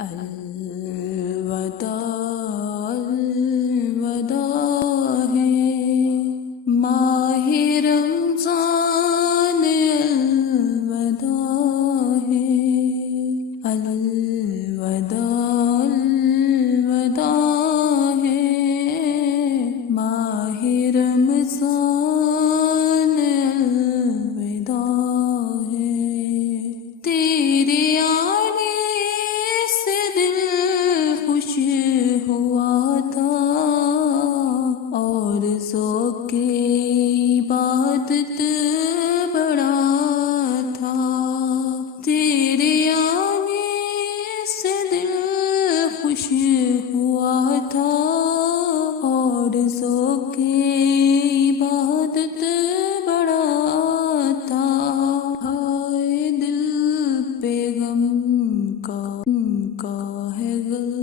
الوداع الوداع ہے ماہ رمضان، الوداع ہے الوداع الوداع ہے ماہ رمضان، الوداع ہے تیرے آنے سے دل خوش ہوا تھا اور ذوق عبادت بڑا تھا، تیرے آنے سے دل خوش ہوا تھا اور ذوق عبادت بڑا تھا، ہائے دل پہ غم کا ہے غل